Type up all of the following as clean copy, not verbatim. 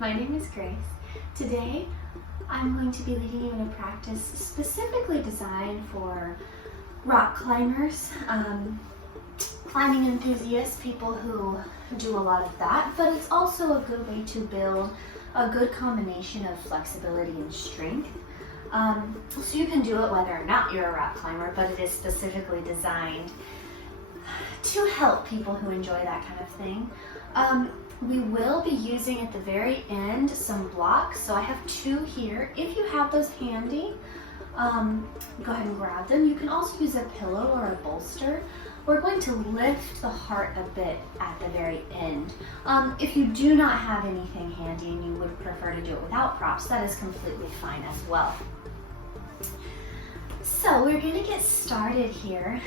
my name is Grace. Today I'm going to be leading you in a practice specifically designed for rock climbers, climbing enthusiasts, people who do a lot of that, but it's also a good way to build a good combination of flexibility and strength. So you can do it whether or not you're a rock climber, but it is specifically designed to help people who enjoy that kind of thing. We will be using at the very end some blocks. So I have two here. If you have those handy, go ahead and grab them. You can also use a pillow or a bolster. We're going to lift the heart a bit at the very end. If you do not have anything handy and you would prefer to do it without props, that is completely fine as well. So we're going to get started here.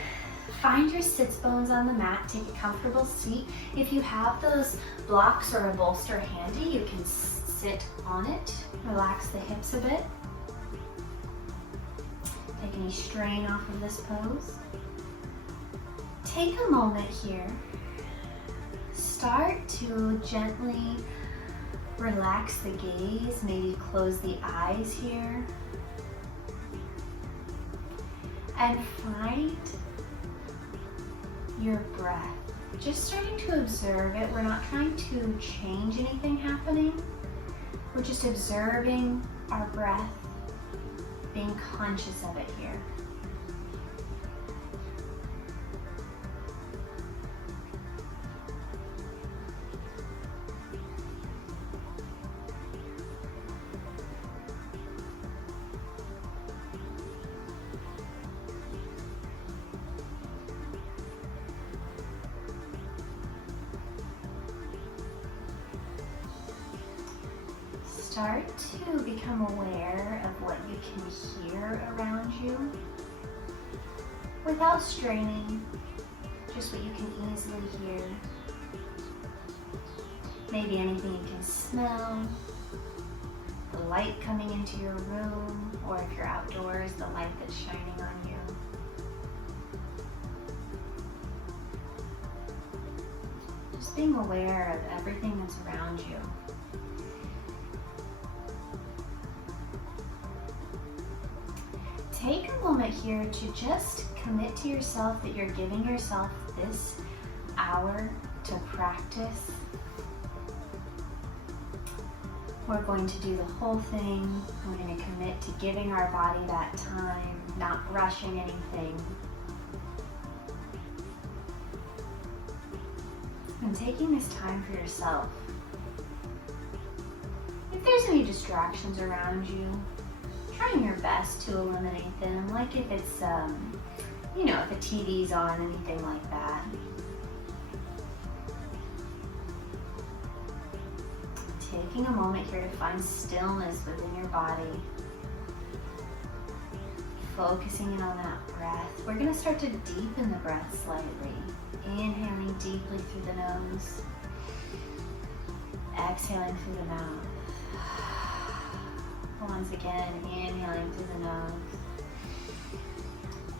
Find your sits bones on the mat, take a comfortable seat. If you have those blocks or a bolster handy, you can sit on it. Relax the hips a bit. Take any strain off of this pose. Take a moment here. Start to gently relax the gaze, maybe close the eyes here. And find your breath. Just starting to observe it. We're not trying to change anything happening. We're just observing our breath, being conscious of it here. Start to become aware of what you can hear around you without straining, just what you can easily hear. Maybe anything you can smell, the light coming into your room, or if you're outdoors, the light that's shining on you. Just being aware of everything that's around you. Take a moment here to just commit to yourself that you're giving yourself this hour to practice. We're going to do the whole thing. We're going to commit to giving our body that time, not rushing anything. And taking this time for yourself. If there's any distractions around you, trying your best to eliminate them, like if it's, if the TV's on, anything like that. Taking a moment here to find stillness within your body. Focusing in on that breath. We're going to start to deepen the breath slightly. Inhaling deeply through the nose. Exhaling through the mouth. Once again, inhaling through the nose,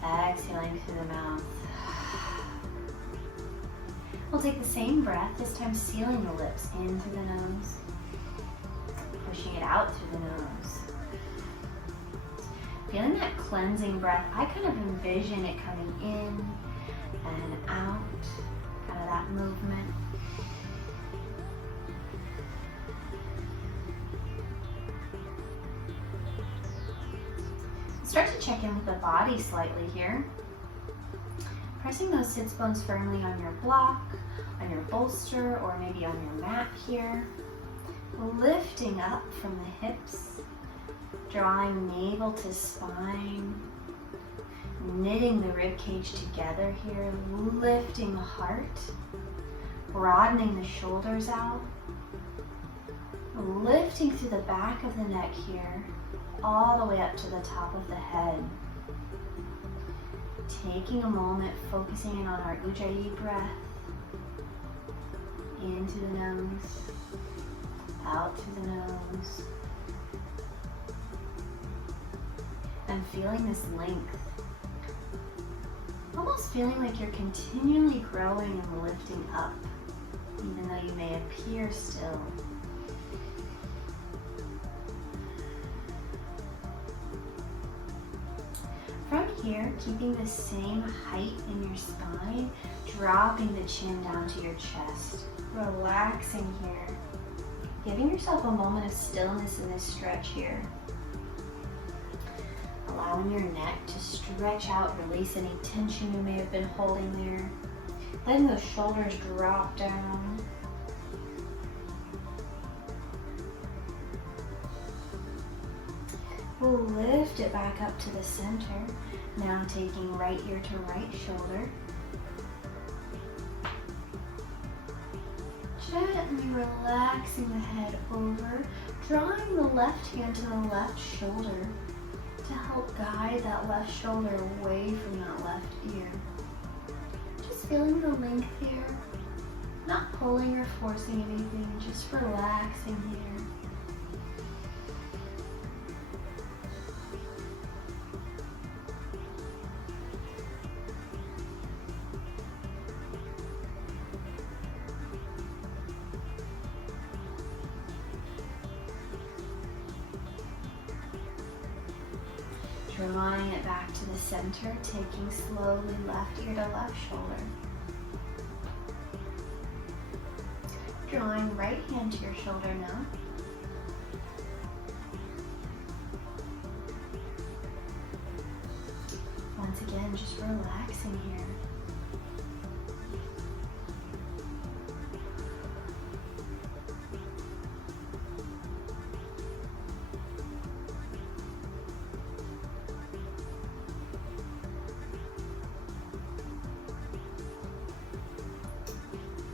exhaling through the mouth. We'll take the same breath, this time sealing the lips in through the nose, pushing it out through the nose. Feeling that cleansing breath, I kind of envision it coming in and out, kind of that movement. Start to check in with the body slightly here. Pressing those sits bones firmly on your block, on your bolster, or maybe on your mat here. Lifting up from the hips, drawing navel to spine, knitting the rib cage together here, lifting the heart, broadening the shoulders out, lifting through the back of the neck here, all the way up to the top of the head. Taking a moment, focusing in on our Ujjayi breath. In through the nose, out through the nose. And feeling this length. Almost feeling like you're continually growing and lifting up, even though you may appear still. here, keeping the same height in your spine, dropping the chin down to your chest, relaxing here, giving yourself a moment of stillness in this stretch here. Allowing your neck to stretch out, release any tension you may have been holding there. Letting those shoulders drop down. We'll lift it back up to the center. Now taking right ear to right shoulder. Gently relaxing the head over, drawing the left hand to the left shoulder to help guide that left shoulder away from that left ear. Just feeling the length here, not pulling or forcing anything, just relaxing here. Drawing it back to the center, taking slowly left ear to left shoulder. Drawing right hand to your shoulder now. Once again, just relaxing here.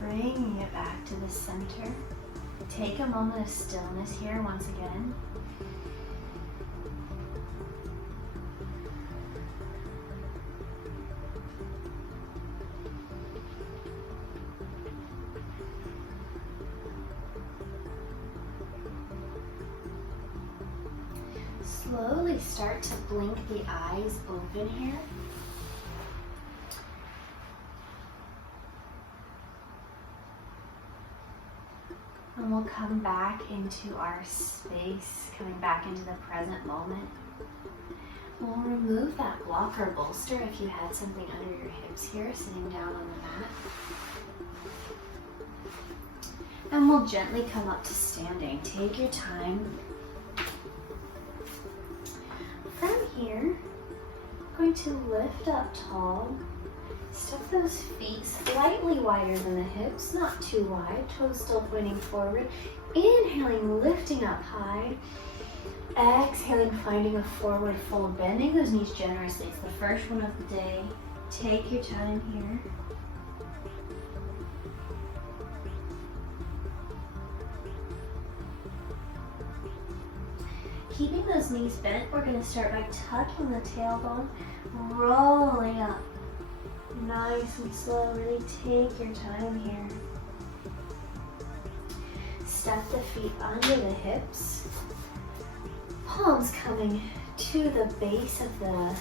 Bringing it back to the center. Take a moment of stillness here once again. Slowly start to blink the eyes open here. And we'll come back into our space, coming back into the present moment. We'll remove that block or bolster if you had something under your hips here, sitting down on the mat. And we'll gently come up to standing. Take your time. From here, I'm going to lift up tall. Step those feet slightly wider than the hips, not too wide, toes still pointing forward. Inhaling, lifting up high. Exhaling, finding a forward fold, bending those knees generously. It's the first one of the day. Take your time here. Keeping those knees bent, we're going to start by tucking the tailbone, rolling up. Nice and slow, really take your time here. Step the feet under the hips. Palms coming to the base of the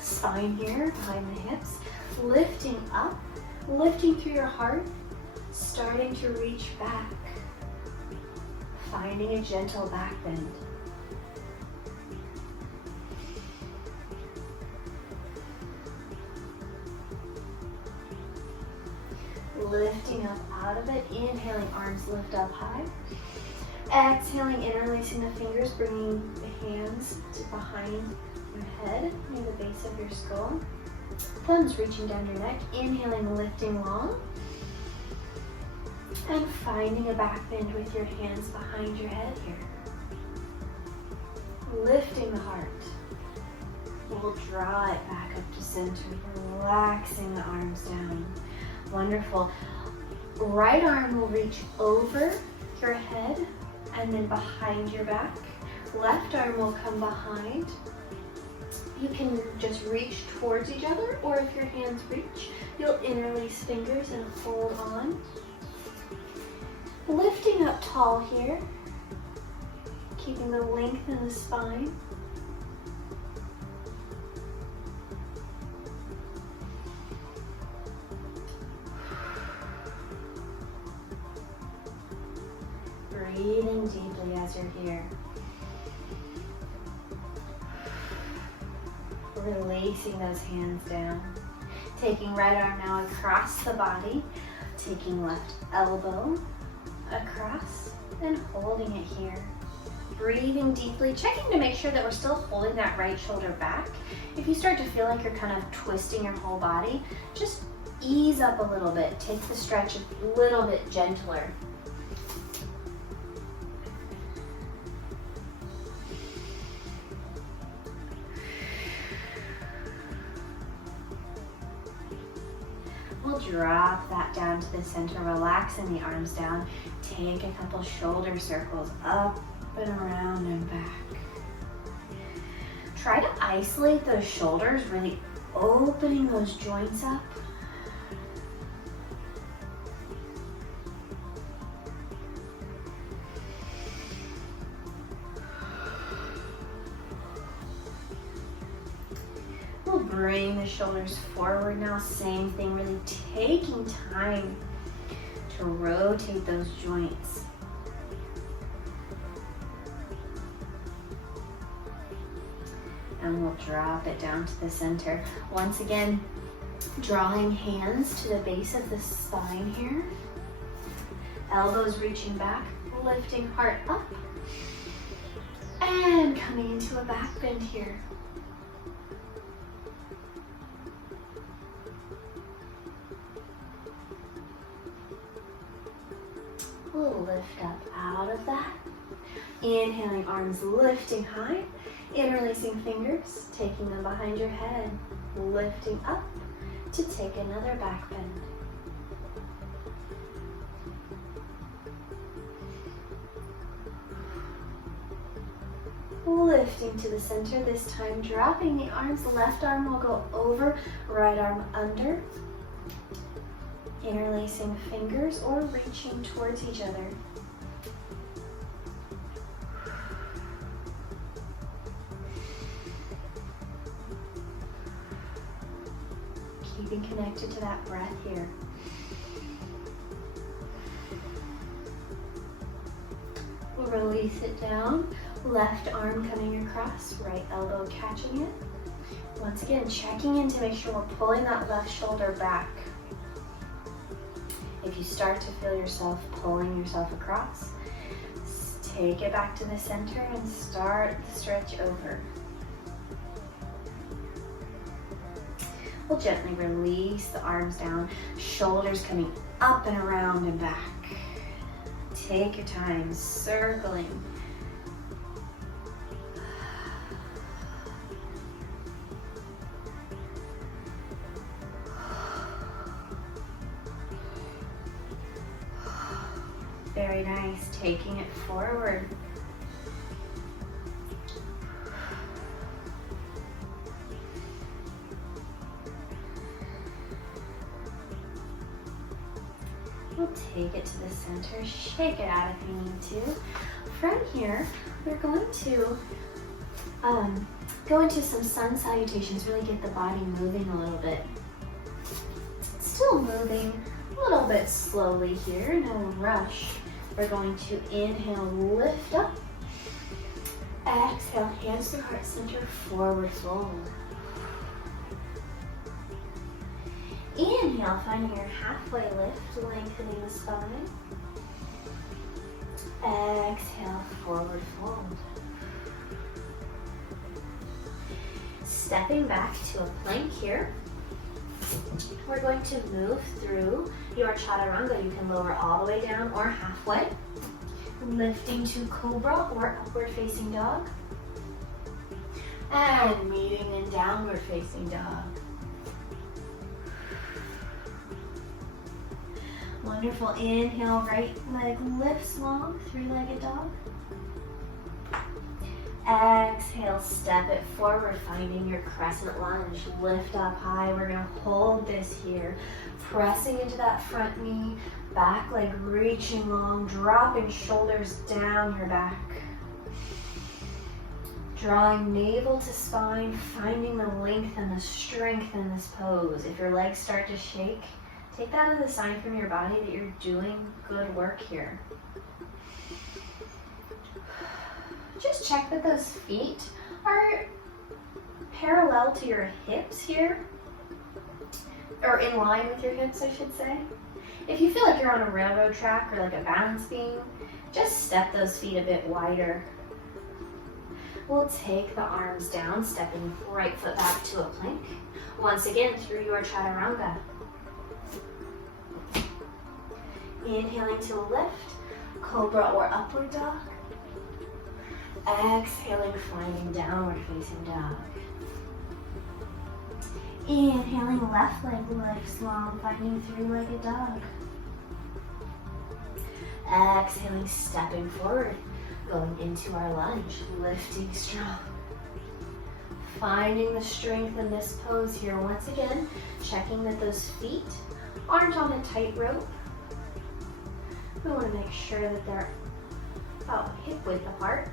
spine here, behind the hips. Lifting up, lifting through your heart, starting to reach back. Finding a gentle back bend. Lifting up out of it, inhaling, arms lift up high. Exhaling, interlacing the fingers, bringing the hands to behind your head, near the base of your skull. Thumbs reaching down your neck, inhaling, lifting long. And finding a back bend with your hands behind your head here. Lifting the heart. We'll draw it back up to center, relaxing the arms down. Wonderful. Right arm will reach over your head and then behind your back. Left arm will come behind. You can just reach towards each other, or if your hands reach, you'll interlace fingers and hold on. Lifting up tall here, keeping the length in the spine. Breathing deeply as you're here. Releasing those hands down. Taking right arm now across the body. Taking left elbow across and holding it here. Breathing deeply, checking to make sure that we're still holding that right shoulder back. If you start to feel like you're kind of twisting your whole body, just ease up a little bit. Take the stretch a little bit gentler. We'll drop that down to the center, relaxing the arms down. Take a couple shoulder circles up and around and back. Try to isolate those shoulders, really opening those joints up. We'll bring the shoulders forward now, same thing, really taking time to rotate those joints. And we'll drop it down to the center. Once again, drawing hands to the base of the spine here. Elbows reaching back, lifting heart up. And coming into a back bend here. We'll lift up out of that. Inhaling, arms lifting high. Interlacing fingers, taking them behind your head. Lifting up to take another back bend. Lifting to the center, this time dropping the arms. Left arm will go over, right arm under. Interlacing fingers or reaching towards each other. Keeping connected to that breath here. We'll release it down. Left arm coming across, right elbow catching it. Once again, checking in to make sure we're pulling that left shoulder back. If you start to feel yourself pulling yourself across, take it back to the center and start the stretch over. We'll gently release the arms down, shoulders coming up and around and back. Take your time, circling. Very nice, taking it forward. We'll take it to the center, shake it out if you need to. From here, we're going to go into some sun salutations, really get the body moving a little bit. Still moving a little bit slowly here, no rush. We're going to inhale, lift up. Exhale, hands to heart center, forward fold. Inhale, finding your halfway lift, lengthening the spine. Exhale, forward fold. Stepping back to a plank here. We're going to move through your chaturanga. You can lower all the way down or halfway. Lifting to cobra or upward facing dog. And meeting in downward facing dog. Wonderful. Inhale, right leg lifts long, three-legged dog. Exhale, step it forward, finding your crescent lunge. Lift up high. We're going to hold this here. Pressing into that front knee, back leg reaching long, dropping shoulders down your back. Drawing navel to spine, finding the length and the strength in this pose. If your legs start to shake, take that as a sign from your body that you're doing good work here. Just check that those feet are parallel to your hips here, or in line with your hips, I should say. If you feel like you're on a railroad track or like a balance beam, just step those feet a bit wider. We'll take the arms down, stepping right foot back to a plank. Once again, through your chaturanga. Inhaling to a lift, cobra or upward dog. Exhaling, finding downward facing dog. Inhaling, left leg lifts long, finding three-legged dog. Exhaling, stepping forward, going into our lunge, lifting strong. Finding the strength in this pose here. Once again, checking that those feet aren't on a tight rope. We want to make sure that they're about hip width apart.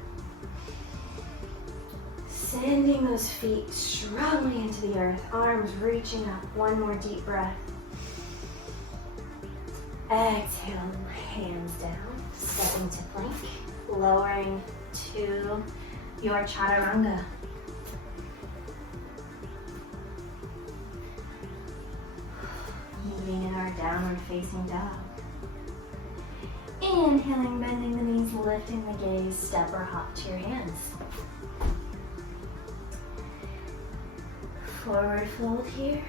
Sending those feet strongly into the earth, arms reaching up. One more deep breath. Exhale, hands down, stepping to plank, lowering to your chaturanga. Moving in our downward facing dog. Inhaling, bending the knees, lifting the gaze, step or hop to your hands. Forward fold here.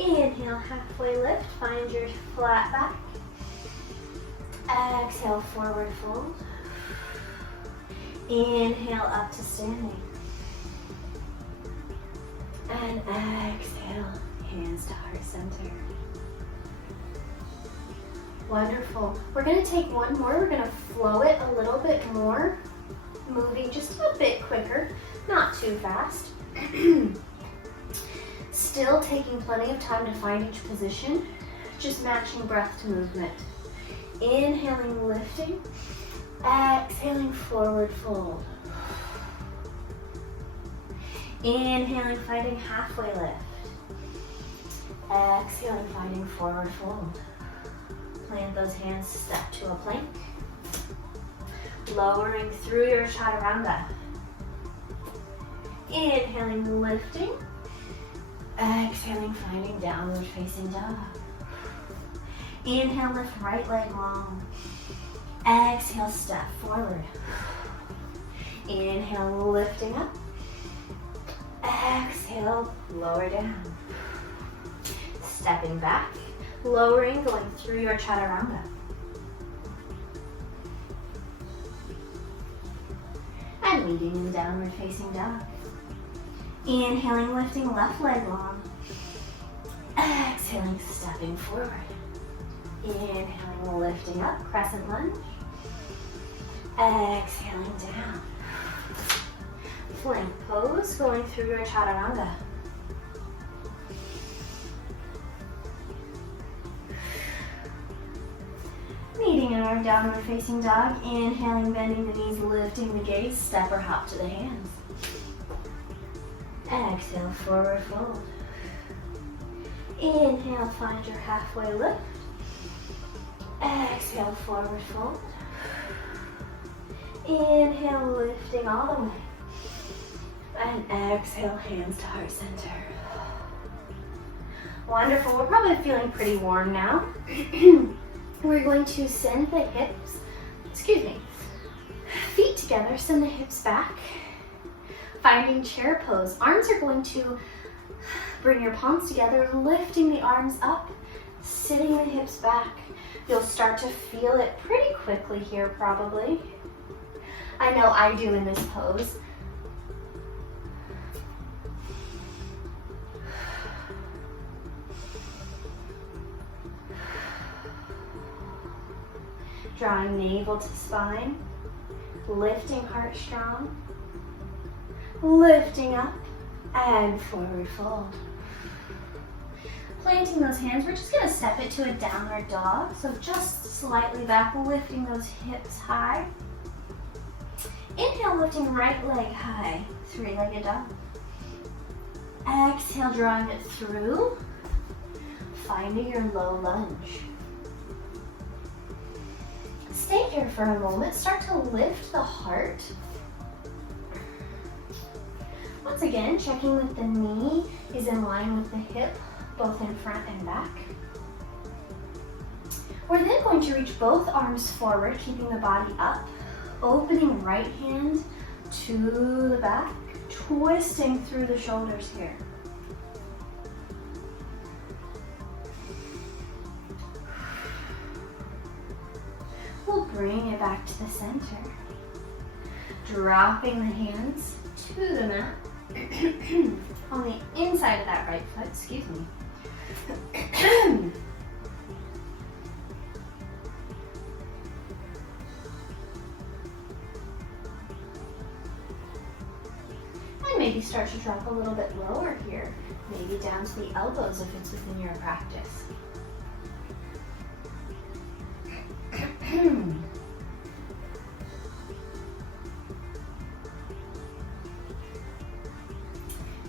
Inhale, halfway lift, find your flat back. Exhale, forward fold. Inhale, up to standing. And exhale, hands to heart center. Wonderful. We're going to take one more. We're going to flow it a little bit more, moving just a bit quicker, not too fast. Still taking plenty of time to find each position, just matching breath to movement. Inhaling, lifting. Exhaling, forward fold. Inhaling, finding halfway lift. Exhaling, finding forward fold. Plant those hands, step to a plank. Lowering through your chaturanga. Inhaling, lifting. Exhaling, finding downward facing dog. Inhale, lift right leg long. Exhale, step forward. Inhale, lifting up. Exhale, lower down. Stepping back, lowering, going through your chaturanga. And meeting in downward facing dog. Inhaling, lifting left leg long. Exhaling, stepping forward. Inhaling, lifting up, crescent lunge. Exhaling down. Plank pose, going through your chaturanga. Meeting in our downward facing dog. Inhaling, bending the knees, lifting the gaze, step or hop to the hands. Exhale, forward fold. Inhale, find your halfway lift. Exhale, forward fold. Inhale, lifting all the way. And exhale, hands to heart center. Wonderful. We're probably feeling pretty warm now. We're going to send the hips, feet together, send the hips back. Finding chair pose. Arms are going to bring your palms together, lifting the arms up, sitting the hips back. You'll start to feel it pretty quickly here probably. I know I do in this pose. Drawing navel to spine, lifting heart strong, lifting up and forward fold. Planting those hands, we're just going to step it to a downward dog. So just slightly back, lifting those hips high. Inhale, lifting right leg high, three-legged dog. Exhale, drawing it through, finding your low lunge. Stay here for a moment, start to lift the heart. Once again, checking that the knee is in line with the hip, both in front and back. We're then going to reach both arms forward, keeping the body up, opening right hand to the back, twisting through the shoulders here. We'll bring it back to the center, dropping the hands to the mat on the inside of that right foot, excuse me. And maybe start to drop a little bit lower here, maybe down to the elbows if it's within your practice.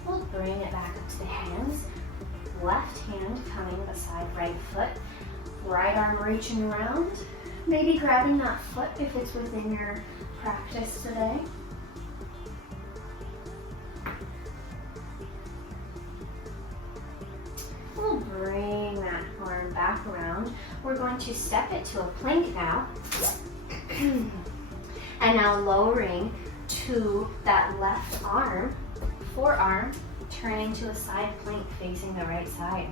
We'll bring it back up to the hands. Left hand coming beside right foot. Right arm reaching around. Maybe grabbing that foot if it's within your practice today. We'll bring that arm back around. We're going to step it to a plank now. And now lowering to that left arm, forearm, turning to a side plank facing the right side.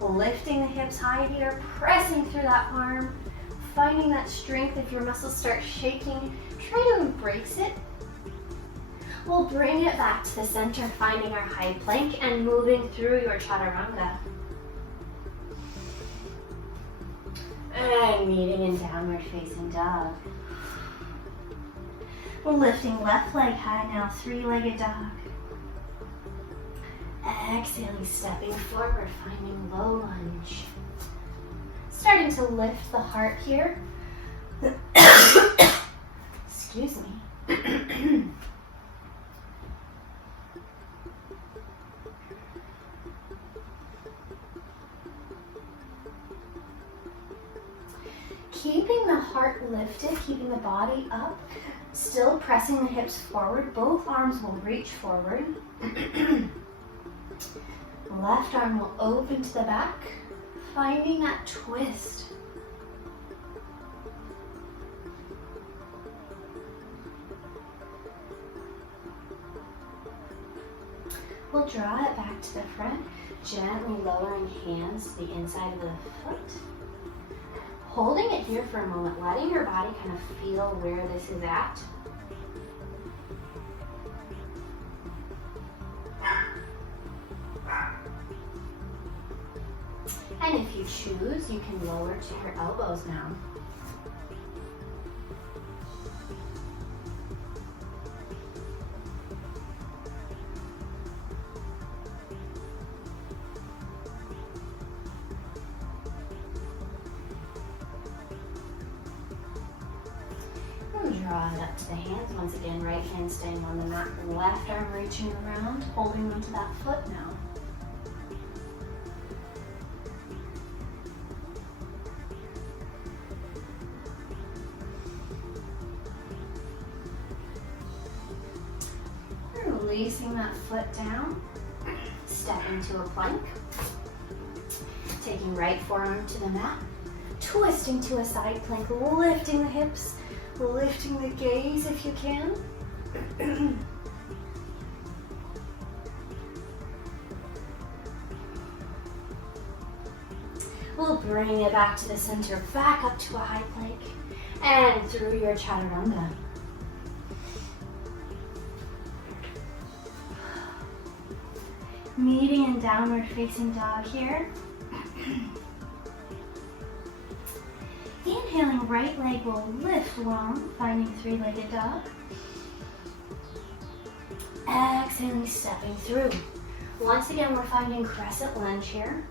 Lifting the hips high here, pressing through that arm, finding that strength. If your muscles start shaking, try to embrace it. We'll bring it back to the center, finding our high plank and moving through your chaturanga. And meeting in downward facing dog. We're lifting left leg high now, three-legged dog. Exhaling, stepping forward, finding low lunge. Starting to lift the heart here. Excuse me. Keeping the heart lifted, keeping the body up, still pressing the hips forward. Both arms will reach forward. Left arm will open to the back, finding that twist. We'll draw it back to the front, gently lowering hands to the inside of the foot. Holding it here for a moment, letting your body kind of feel where this is at. And if you choose, you can lower to your elbows now. Draw it up to the hands. Once again, right hand staying on the mat, left arm reaching around, holding onto that foot now. Releasing that foot down, step into a plank, taking right forearm to the mat, twisting to a side plank, lifting the hips, lifting the gaze if you can. We'll bring it back to the center, back up to a high plank, and through your chaturanga. Meeting in downward facing dog here. Inhaling, right leg will lift long, finding three-legged dog. Exhaling, stepping through. Once again, we're finding crescent lunge here.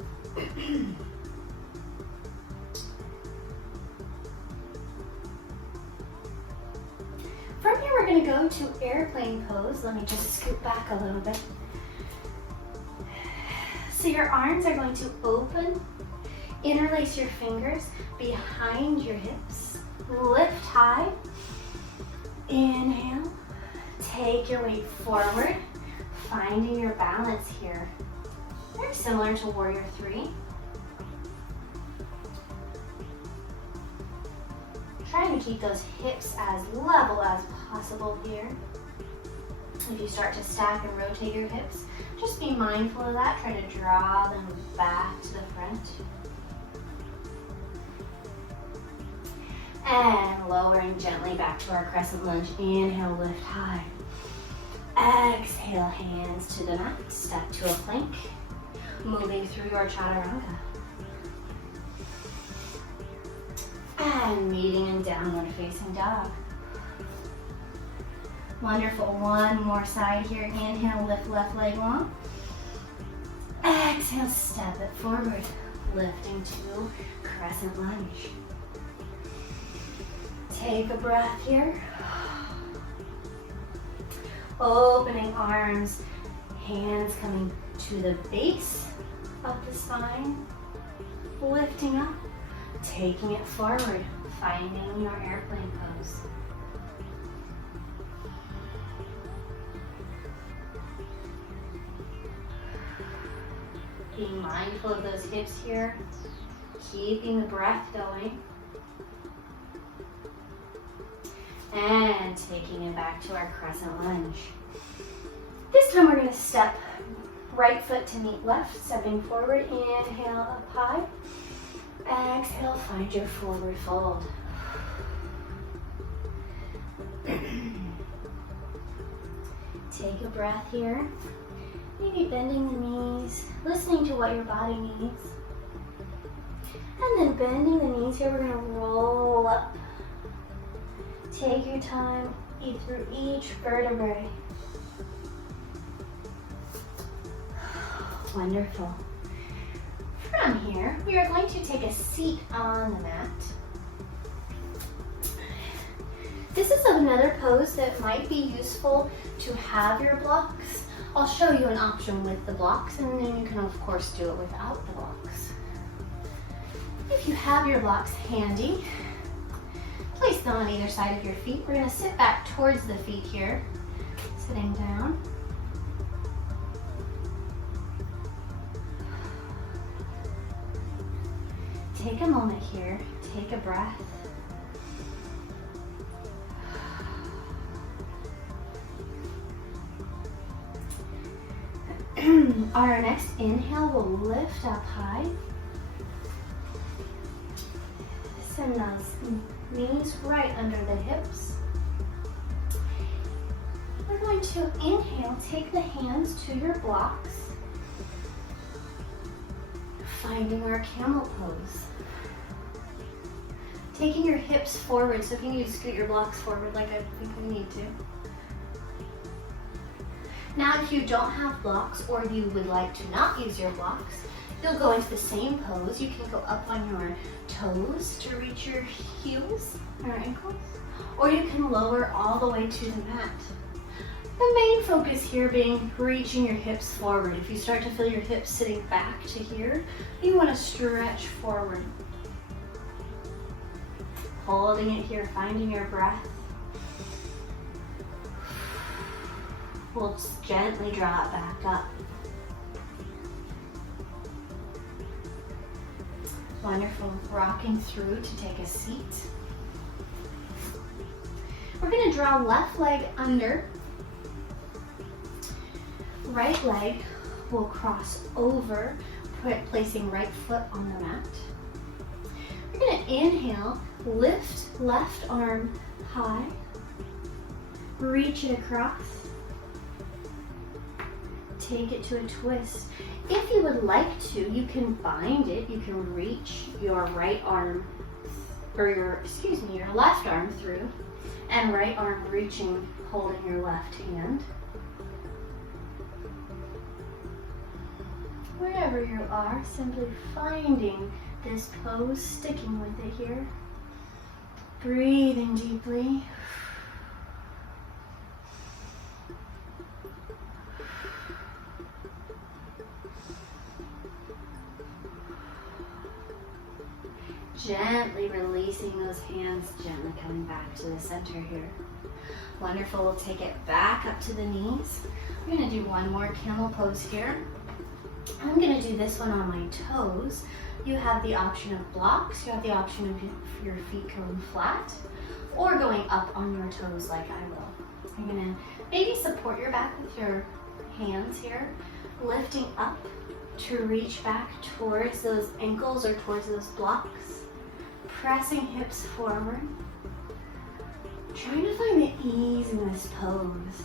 From here, we're going to go to airplane pose. Let me just scoot back a little bit. So your arms are going to open, interlace your fingers behind your hips. lift high. Inhale, take your weight forward, finding your balance here. Very similar to Warrior 3. Trying to keep those hips as level as possible here. If you start to stack and rotate your hips, just be mindful of that. Try to draw them back to the front. And lowering gently back to our crescent lunge. Inhale, lift high. Exhale, hands to the mat. Step to a plank. Moving through your chaturanga. And meeting in downward facing dog. Wonderful. One more side here. Inhale, lift left leg long. Exhale, step it forward. Lifting to crescent lunge. Take a breath here. Opening arms, hands coming to the base of the spine. Lifting up, taking it forward, finding your airplane pose. Being mindful of those hips here, keeping the breath going. And taking it back to our crescent lunge. This time we're going to step right foot to meet left, stepping forward. Inhale up high. Exhale, find your forward fold. Take a breath here. Maybe bending the knees, listening to what your body needs. And then bending the knees here, we're going to roll up. Take your time, eat through each vertebrae. Wonderful. From here, we are going to take a seat on the mat. This is another pose that might be useful to have your blocks. I'll show you an option with the blocks, and then you can of course do it without the blocks. If you have your blocks handy, place them on either side of your feet. We're going to sit back towards the feet here, sitting down. Take a moment here, take a breath. Our next inhale will lift up high. Send those knees right under the hips. We're going to inhale, take the hands to your blocks, finding our camel pose. Taking your hips forward, so if you need to scoot your blocks forward like I think we need to. Now if you don't have blocks or you would like to not use your blocks, you'll go into the same pose. You can go up on your toes to reach your heels or ankles, or you can lower all the way to the mat. The main focus here being reaching your hips forward. If you start to feel your hips sitting back to here, you want to stretch forward. Holding it here, finding your breath. We'll just gently draw it back up. Wonderful. Rocking through to take a seat. We're going to draw left leg under. Right leg will cross over, placing right foot on the mat. We're going to inhale, lift left arm high, reach it across, take it to a twist. If you would like to, you can bind it. You can reach your right arm, or your left arm through, and right arm reaching, holding your left hand. Wherever you are, simply finding this pose, sticking with it here. Breathing deeply. Gently releasing those hands, gently coming back to the center here. Wonderful, we'll take it back up to the knees. We're gonna do one more camel pose here. I'm gonna do this one on my toes. You have the option of blocks, you have the option of your feet going flat, or going up on your toes like I will. You're gonna maybe support your back with your hands here, lifting up to reach back towards those ankles or towards those blocks, pressing hips forward, trying to find the ease in this pose.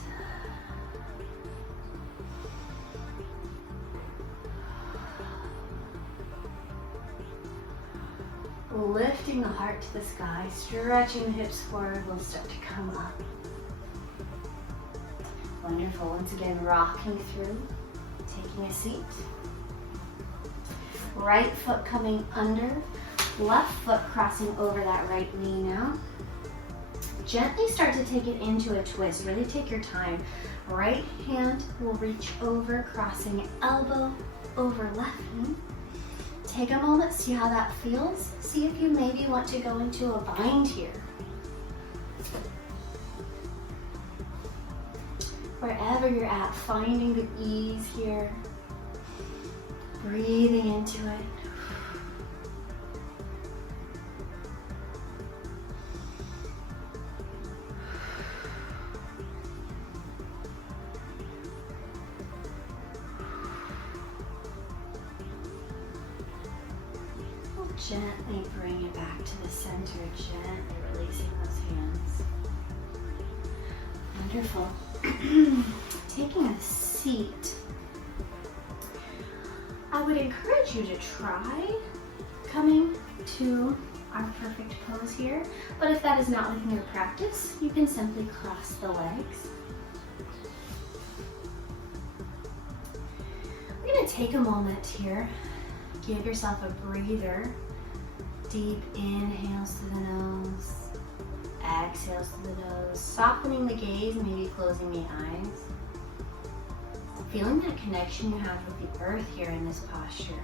Lifting the heart to the sky, stretching the hips forward, will start to come up. Wonderful. Once again, rocking through, taking a seat. Right foot coming under, left foot crossing over that right knee now. Gently start to take it into a twist. Really take your time. Right hand will reach over, crossing elbow over left knee. Take a moment, see how that feels. See if you maybe want to go into a bind here. Wherever you're at, finding the ease here. Breathing into it. Gently bring it back to the center, gently releasing those hands. Wonderful. Taking a seat. I would encourage you to try coming to our perfect pose here, but if that is not within your practice, you can simply cross the legs. We're going to take a moment here. Give yourself a breather. Deep inhales to the nose, exhales to the nose, softening the gaze, maybe closing the eyes. Feeling that connection you have with the earth here in this posture.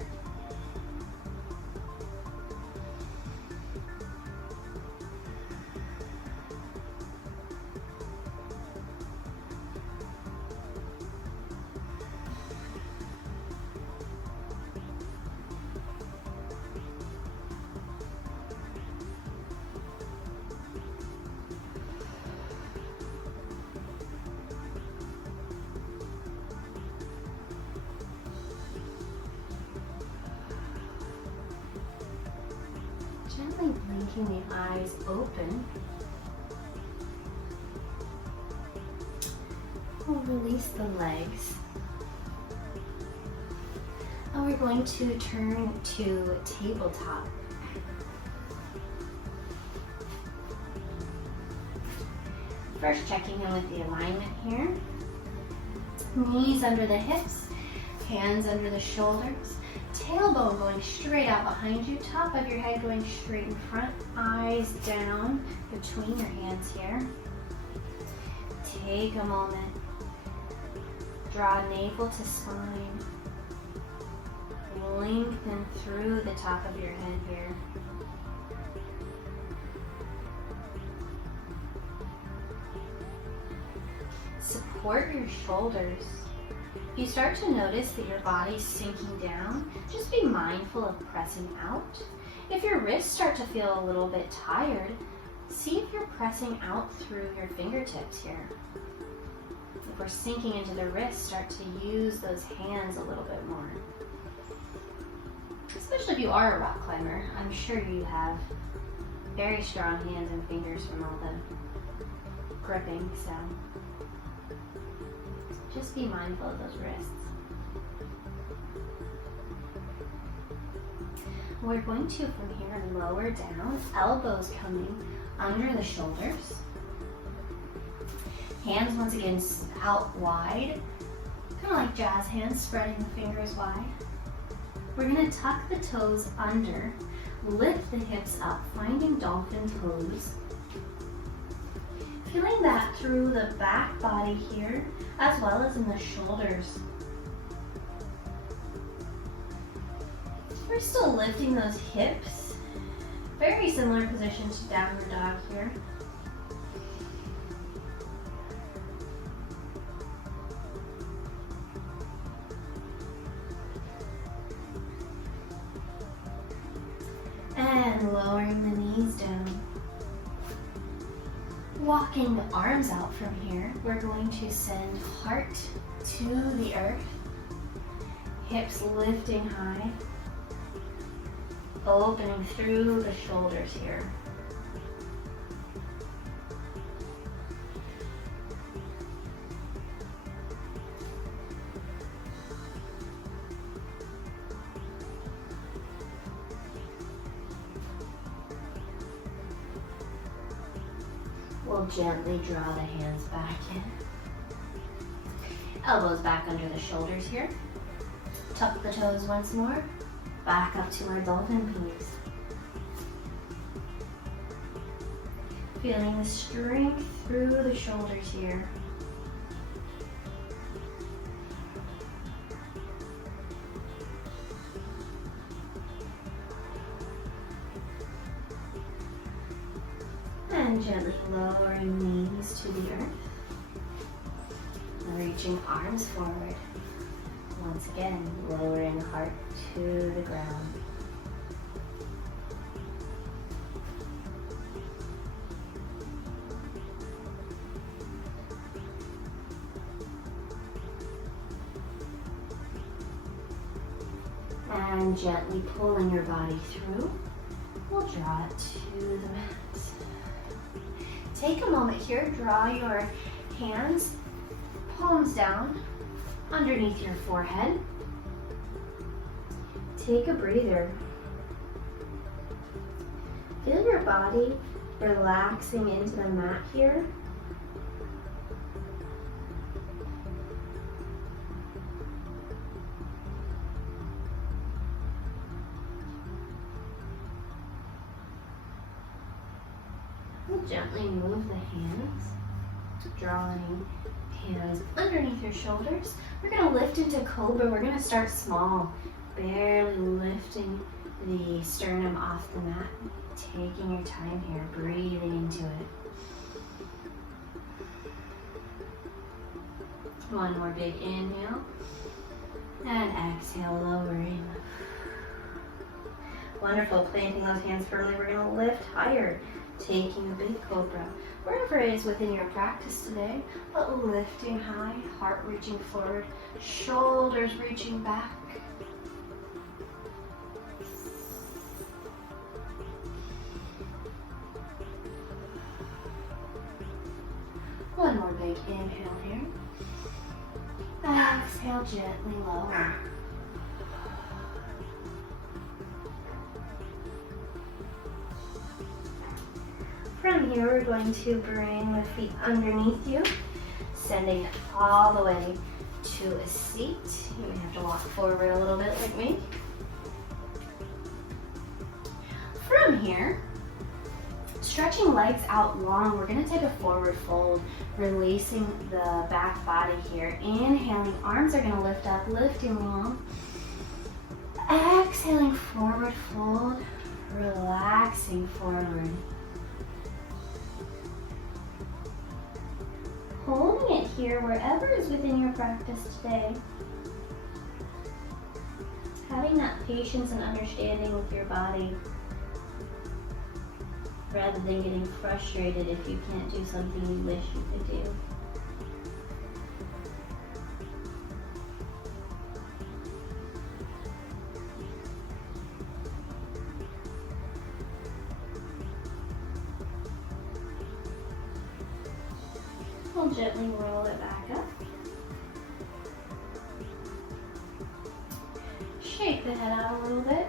Gently blinking the eyes open. We'll release the legs. And we're going to turn to tabletop. First, checking in with the alignment here. Knees under the hips, hands under the shoulders. Tailbone going straight out behind you, top of your head going straight in front, eyes down between your hands here. Take a moment. Draw navel to spine. Lengthen through the top of your head here. Support your shoulders. If you start to notice that your body's sinking down, just be mindful of pressing out. If your wrists start to feel a little bit tired, see if you're pressing out through your fingertips here. If we're sinking into the wrists, start to use those hands a little bit more. Especially if you are a rock climber, I'm sure you have very strong hands and fingers from all the gripping, so just be mindful of those wrists. We're going to, from here, lower down, elbows coming under the shoulders. Hands once again out wide, kind of like jazz hands, spreading the fingers wide. We're going to tuck the toes under, lift the hips up, finding dolphin pose. Feeling that through the back body here, as well as in the shoulders. We're still lifting those hips, Very similar position to downward dog here. And lowering the knees down. Walking the arms out from here, we're going to send heart to the earth, hips lifting high, opening through the shoulders here. We'll gently draw the hands back in. Elbows back under the shoulders here. Tuck the toes once more. Back up to our dolphin pose. Feeling the strength through the shoulders here. And gently lowering knees to the earth. Reaching arms forward. Once again, lowering heart to the ground. And gently pulling your body through, we'll draw it to the mat. Take a moment here, draw your hands, palms down, underneath your forehead. Take a breather. Feel your body relaxing into the mat here. We'll gently move the hands, drawing hands underneath your shoulders. We're going to lift into cobra. We're going to start small, barely lifting the sternum off the mat. Taking your time here, breathing into it. One more big inhale. And exhale, lowering. Wonderful, planting those hands firmly. We're going to lift higher, taking a big cobra. Wherever it is within your practice today, but lifting high, heart reaching forward, shoulders reaching back. One more big inhale here. Exhale, gently lower. From here, we're going to bring the feet underneath you, sending it all the way to a seat. You may have to walk forward a little bit like me. From here, stretching legs out long, we're going to take a forward fold, releasing the back body here. Inhaling, arms are going to lift up, lifting long. Exhaling, forward fold, relaxing forward. Holding it here wherever is within your practice today. Having that patience and understanding with your body rather than getting frustrated if you can't do something you wish you could do. We'll gently roll it back up. Shake the head out a little bit.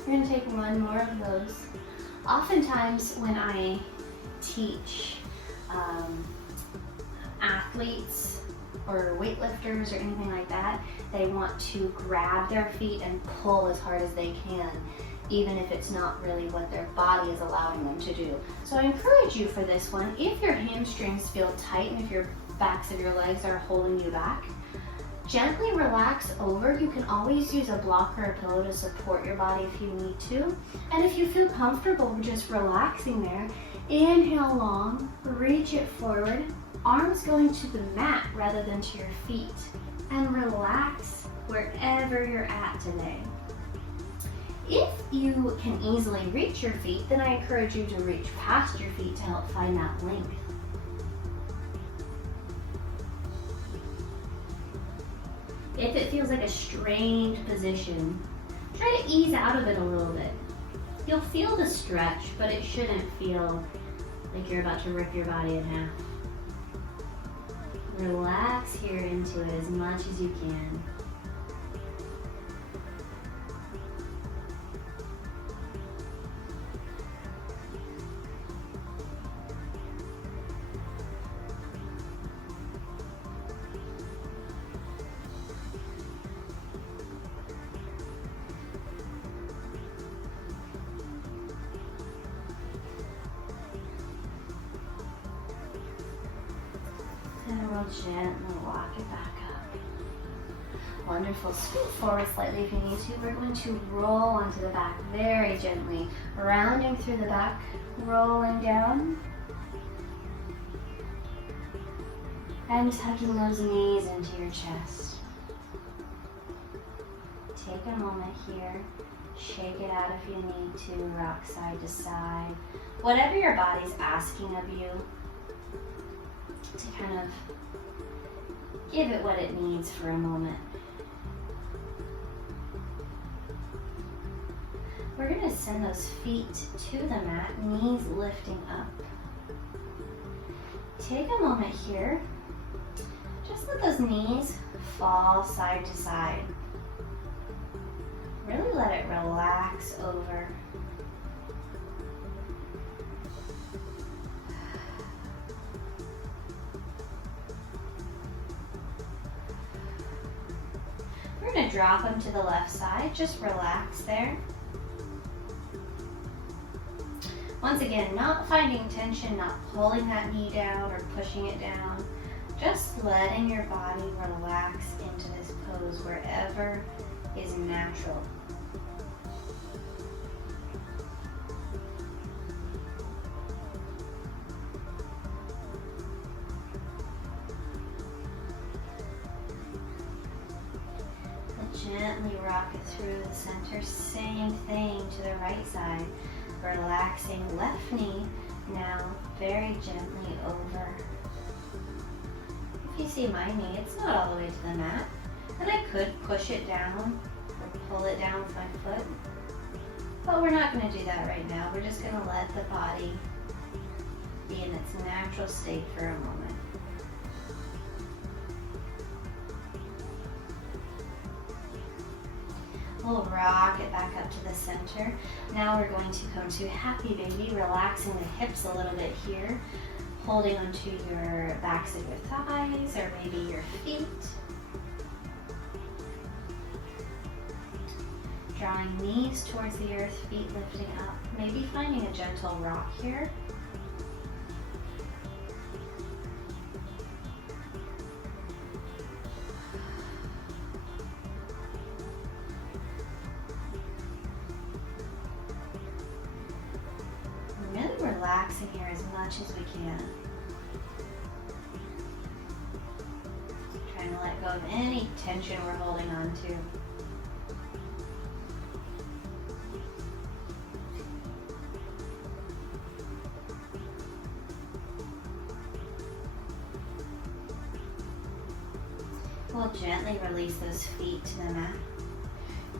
We're going to take one more of those. Oftentimes when I teach athletes or weightlifters or anything like that, they want to grab their feet and pull as hard as they can, even if it's not really what their body is allowing them to do. So I encourage you for this one, if your hamstrings feel tight and if your backs of your legs are holding you back, Gently relax over. You can always use a block or a pillow to support your body if you need to. And if you feel comfortable just relaxing there, inhale long, reach it forward, arms going to the mat rather than to your feet. And relax wherever you're at today. If you can easily reach your feet, then I encourage you to reach past your feet to help find that length. If it feels like a strained position, try to ease out of it a little bit. You'll feel the stretch, but it shouldn't feel like you're about to rip your body in half. Relax here into it as much as you can. And we'll gently walk it back up. Wonderful. Scoot forward slightly if you need to. We're going to roll onto the back very gently, rounding through the back, rolling down, and tucking those knees into your chest. Take a moment here. Shake it out if you need to. Rock side to side. Whatever your body's asking of you, to kind of give it what it needs for a moment. We're going to send those feet to the mat, knees lifting up. Take a moment here. Just let those knees fall side to side. Really let it relax over. We're going to drop them to the left side. Just relax there. Once again, not finding tension, not pulling that knee down or pushing it down. Just letting your body relax into this pose wherever is natural. Gently rock it through the center. Same thing to the right side. Relaxing left knee now very gently over. If you see my knee, it's not all the way to the mat. And I could push it down or pull it down with my foot. But we're not going to do that right now. We're just going to let the body be in its natural state for a moment. We'll rock it back up to the center. Now we're going to come to Happy Baby, relaxing the hips a little bit here, holding onto your backs of your thighs or maybe your feet. Drawing knees towards the earth, feet lifting up, maybe finding a gentle rock here. Relaxing here as much as we can. Trying to let go of any tension we're holding on to. We'll gently release those feet to the mat.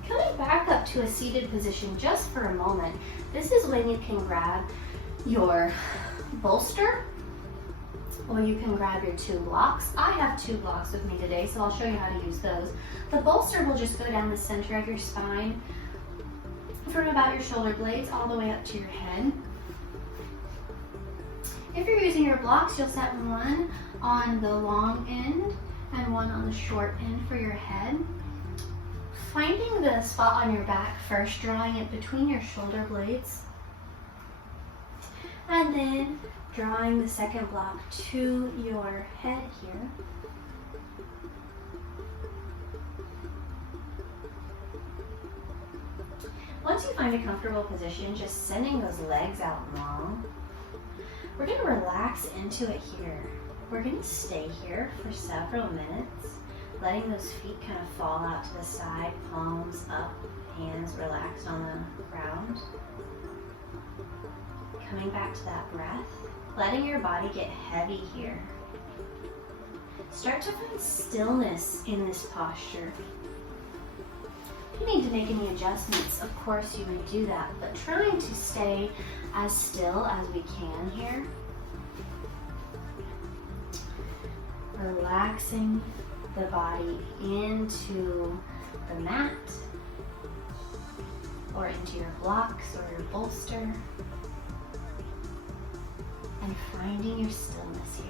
Coming back up to a seated position just for a moment. This is when you can grab your bolster, or you can grab your 2 blocks. I have 2 blocks with me today, so I'll show you how to use those. The bolster will just go down the center of your spine from about your shoulder blades all the way up to your head. If you're using your blocks, you'll set one on the long end and one on the short end for your head. Finding the spot on your back first, drawing it between your shoulder blades, and then drawing the second block to your head here. Once you find a comfortable position, just sending those legs out long. We're going to relax into it here. We're going to stay here for several minutes, letting those feet kind of fall out to the side, palms up, hands relaxed on the ground. Coming back to that breath, letting your body get heavy here. Start to find stillness in this posture. If you need to make any adjustments, of course you would do that, but trying to stay as still as we can here. Relaxing the body into the mat or into your blocks or your bolster, and finding your stillness here.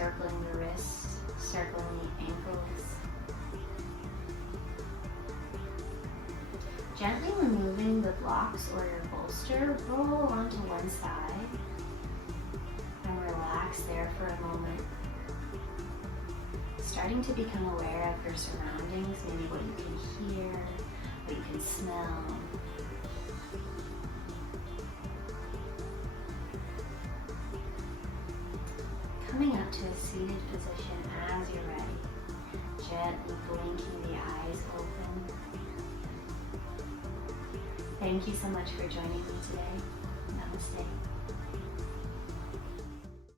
circling the wrists, circling the ankles. Gently removing the blocks or your bolster, roll onto one side and relax there for a moment. Starting to become aware of your surroundings, maybe what you can hear, what you can smell. Coming up to a seated position as you're ready, gently blinking the eyes open. Thank you so much for joining me today. Namaste.